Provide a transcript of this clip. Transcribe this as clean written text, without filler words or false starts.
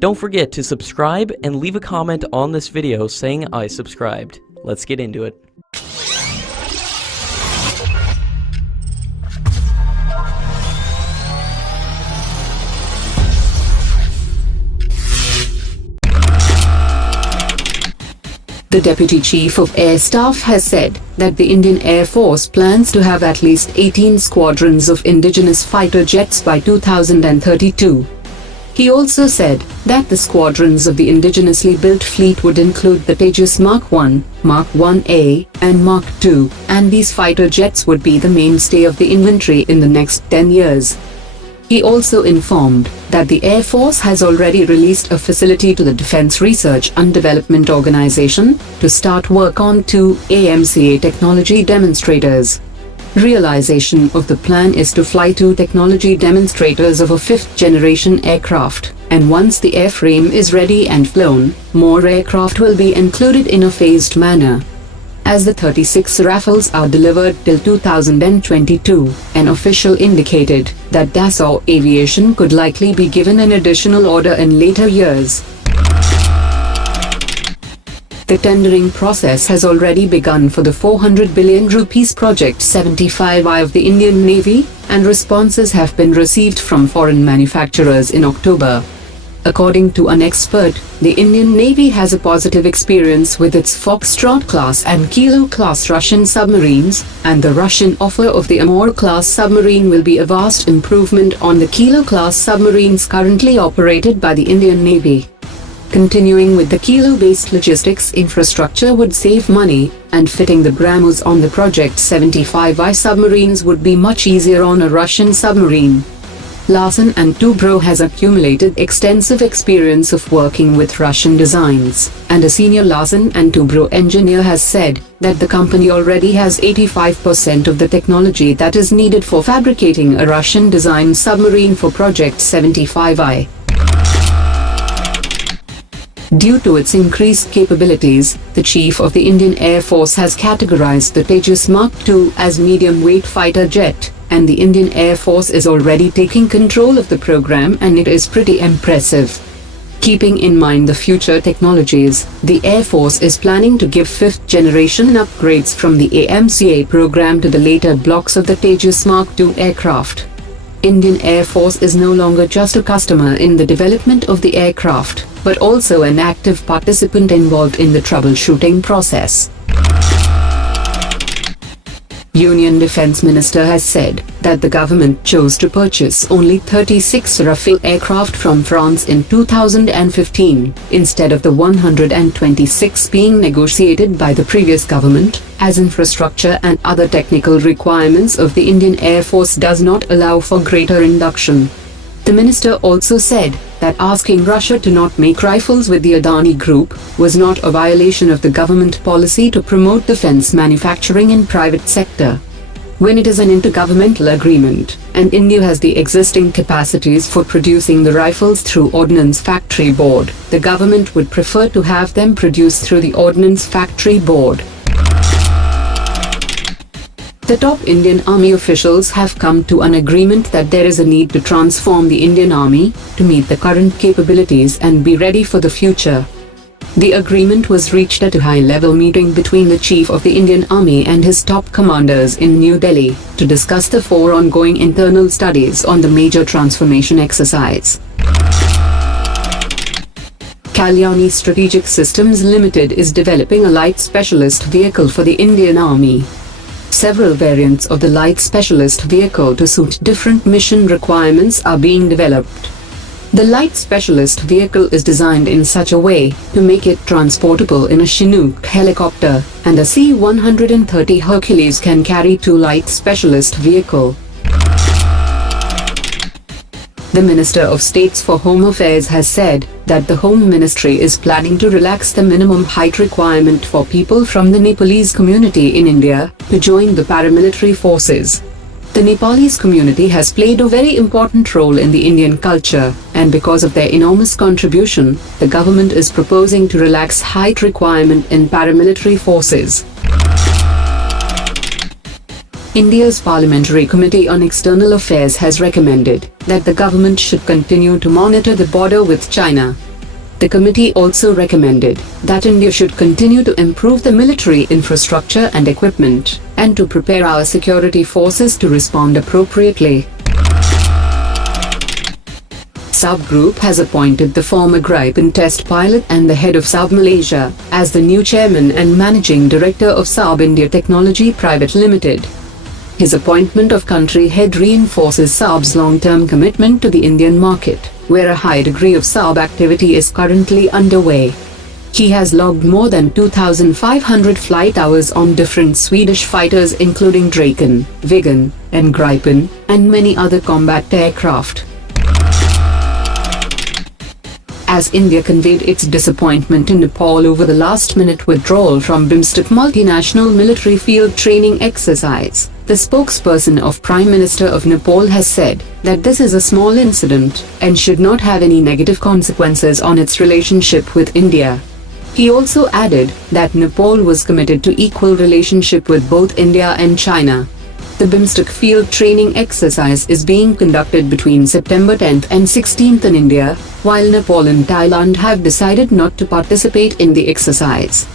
Don't forget to subscribe and leave a comment on this video saying I subscribed. Let's get into it. The Deputy Chief of Air Staff has said that the Indian Air Force plans to have at least 18 squadrons of indigenous fighter jets by 2032. He also said that the squadrons of the indigenously built fleet would include the Tejas Mk1, Mk1A, and Mk2, and these fighter jets would be the mainstay of the inventory in the next 10 years. He also informed that the Air Force has already released a facility to the Defense Research and Development Organization to start work on 2 AMCA technology demonstrators. Realization of the plan is to fly 2 technology demonstrators of a 5th-generation aircraft, and once the airframe is ready and flown, more aircraft will be included in a phased manner. As the 36 Rafales are delivered till 2022, an official indicated that Dassault Aviation could likely be given an additional order in later years. The tendering process has already begun for the 400 billion rupees Project 75I of the Indian Navy, and responses have been received from foreign manufacturers in October. According to an expert, the Indian Navy has a positive experience with its Foxtrot-class and Kilo-class Russian submarines, and the Russian offer of the Amur-class submarine will be a vast improvement on the Kilo-class submarines currently operated by the Indian Navy. Continuing with the Kilo-based logistics infrastructure would save money, and fitting the BrahMos on the Project 75I submarines would be much easier on a Russian submarine. Larsen & Toubro has accumulated extensive experience of working with Russian designs, and a senior Larsen & Toubro engineer has said that the company already has 85% of the technology that is needed for fabricating a Russian-designed submarine for Project 75I. Due to its increased capabilities, the Chief of the Indian Air Force has categorized the Tejas Mk2 as medium-weight fighter jet, and the Indian Air Force is already taking control of the program, and it is pretty impressive. Keeping in mind the future technologies, the Air Force is planning to give 5th-generation upgrades from the AMCA program to the later blocks of the Tejas Mk2 aircraft. Indian Air Force is no longer just a customer in the development of the aircraft, but also an active participant involved in the troubleshooting process. Union Defense Minister has said that the government chose to purchase only 36 Rafale aircraft from France in 2015, instead of the 126 being negotiated by the previous government, as infrastructure and other technical requirements of the Indian Air Force does not allow for greater induction. The minister also said that asking Russia to not make rifles with the Adani Group was not a violation of the government policy to promote defense manufacturing in private sector. When it is an intergovernmental agreement, and India has the existing capacities for producing the rifles through Ordnance Factory Board, the government would prefer to have them produced through the Ordnance Factory Board. The top Indian Army officials have come to an agreement that there is a need to transform the Indian Army to meet the current capabilities and be ready for the future. The agreement was reached at a high-level meeting between the Chief of the Indian Army and his top commanders in New Delhi to discuss the 4 ongoing internal studies on the major transformation exercise. Kalyani Strategic Systems Limited is developing a light specialist vehicle for the Indian Army. Several variants of the light specialist vehicle to suit different mission requirements are being developed. The light specialist vehicle is designed in such a way to make it transportable in a Chinook helicopter, and a C-130 Hercules can carry 2 light specialist vehicles. The Minister of State for Home Affairs has said that the Home Ministry is planning to relax the minimum height requirement for people from the Nepalese community in India to join the paramilitary forces. The Nepalese community has played a very important role in the Indian culture, and because of their enormous contribution, the government is proposing to relax height requirement in paramilitary forces. India's Parliamentary Committee on External Affairs has recommended that the government should continue to monitor the border with China The committee also recommended that India should continue to improve the military infrastructure and equipment, and to prepare our security forces to respond appropriately. Saab Group has appointed the former Gripen test pilot and the head of Saab Malaysia as the new chairman and managing director of Saab India Technology Private Limited. His appointment of country head reinforces Saab's long-term commitment to the Indian market, where a high degree of Saab activity is currently underway. He has logged more than 2,500 flight hours on different Swedish fighters including Draken, Viggen, and Gripen, and many other combat aircraft. As India conveyed its disappointment in Nepal over the last-minute withdrawal from BIMSTEC multinational military field training exercise, the spokesperson of Prime Minister of Nepal has said that this is a small incident and should not have any negative consequences on its relationship with India. He also added that Nepal was committed to equal relationship with both India and China. The BIMSTEC field training exercise is being conducted between September 10th and 16th in India, while Nepal and Thailand have decided not to participate in the exercise.